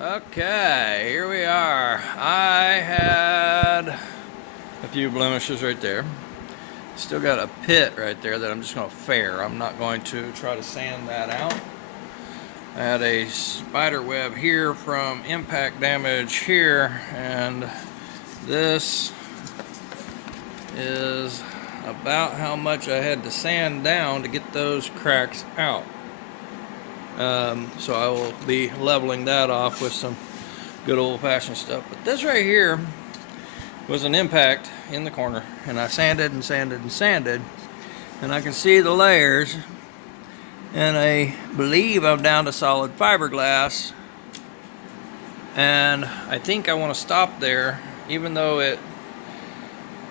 Okay, here we are. I had a few blemishes right there. Still got a pit right there that I'm just going to fair. I'm not going to try to sand that out. I had a spider web here from impact damage here, and this is about how much I had to sand down to get those cracks out. So I will be leveling that off with some good old-fashioned stuff. But this right here was an impact in the corner, and I sanded and sanded and sanded, and I can see the layers, and I believe I'm down to solid fiberglass, and I think I want to stop there, even though it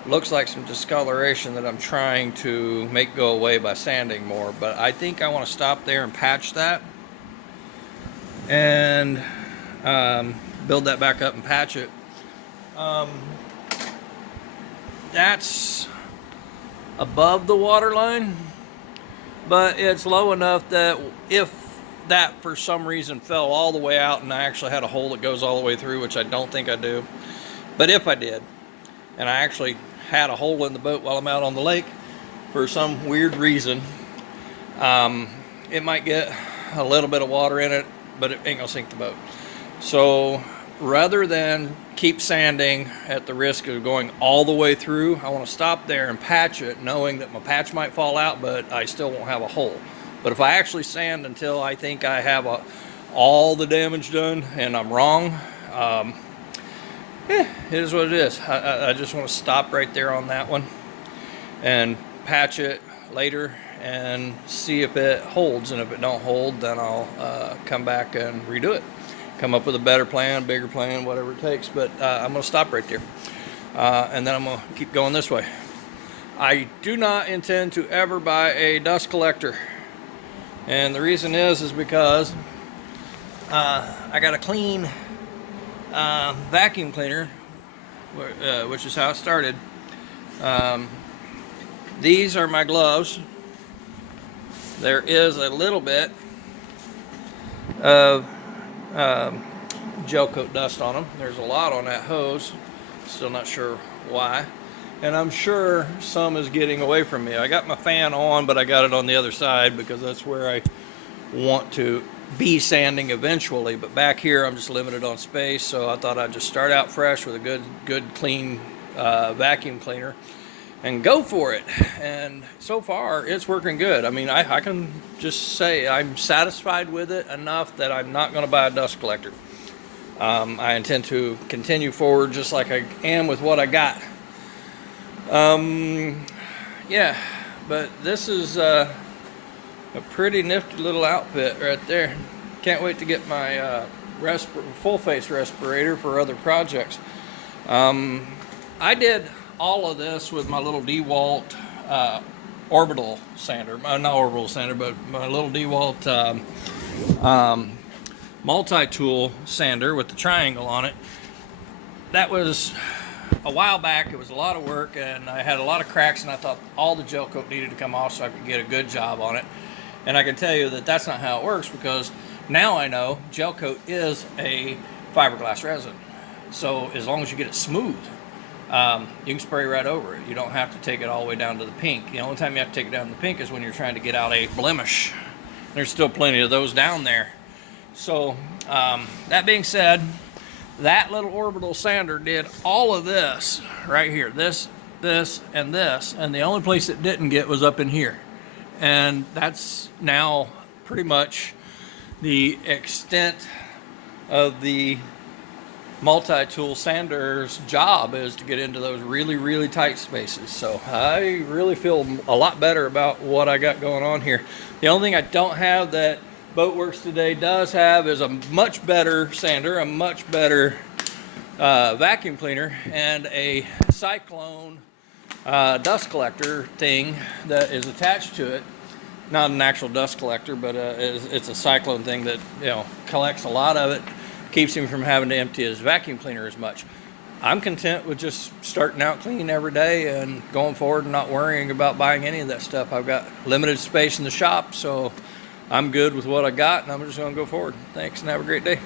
looks like some discoloration that I'm trying to make go away by sanding more. But I think I want to stop there and patch that and build that back up and patch it. That's above the water line, but it's low enough that if that for some reason fell all the way out and I actually had a hole that goes all the way through, which I don't think I do, but if I did, and I actually had a hole in the boat while I'm out on the lake for some weird reason, it might get a little bit of water in it, but it ain't gonna sink the boat. So rather than keep sanding at the risk of going all the way through, I want to stop there and patch it, knowing that my patch might fall out, but I still won't have a hole. But if I actually sand until I think I have all the damage done and I'm wrong, it is what it is. I just want to stop right there on that one and patch it later and see if it holds. And if it don't hold, then I'll come back and redo it. Come up with a better plan, bigger plan, whatever it takes. But I'm going to stop right there. And then I'm going to keep going this way. I do not intend to ever buy a dust collector. And the reason is because I got a clean vacuum cleaner, which is how it started. These are my gloves. There is a little bit of gel coat dust on them. There's a lot on that hose. Still not sure why. And I'm sure some is getting away from me. I got my fan on, but I got it on the other side because that's where I want to be sanding eventually. But back here I'm just limited on space, so I thought I'd just start out fresh with a good clean vacuum cleaner and go for it. And so far it's working good. I mean, I can just say I'm satisfied with it enough that I'm not going to buy a dust collector. I intend to continue forward just like I am with what I got. Yeah, but this is a pretty nifty little outfit right there. Can't wait to get my full face respirator for other projects. I did all of this with my little DeWalt orbital sander. Not orbital sander, but my little DeWalt multi-tool sander with the triangle on it. That was a while back. It was a lot of work, and I had a lot of cracks, and I thought all the gel coat needed to come off so I could get a good job on it. And I can tell you that that's not how it works, because now I know gel coat is a fiberglass resin. So as long as you get it smooth, you can spray right over it. You don't have to take it all the way down to the pink. The only time you have to take it down to the pink is when you're trying to get out a blemish. There's still plenty of those down there. So that being said, that little orbital sander did all of this right here, this, and this, and the only place it didn't get was up in here. And that's now pretty much the extent of the multi-tool sander's job, is to get into those really tight spaces. So I really feel a lot better about what I got going on here. The only thing I don't have that Boatworks today does have is a much better sander, a much better vacuum cleaner, and a cyclone dust collector thing that is attached to it. Not an actual dust collector, but it's a cyclone thing that, you know, collects a lot of it, keeps him from having to empty his vacuum cleaner as much. I'm content with just starting out clean every day and going forward and not worrying about buying any of that stuff. I've got limited space in the shop, so I'm good with what I got, and I'm just going to go forward. Thanks, and have a great day.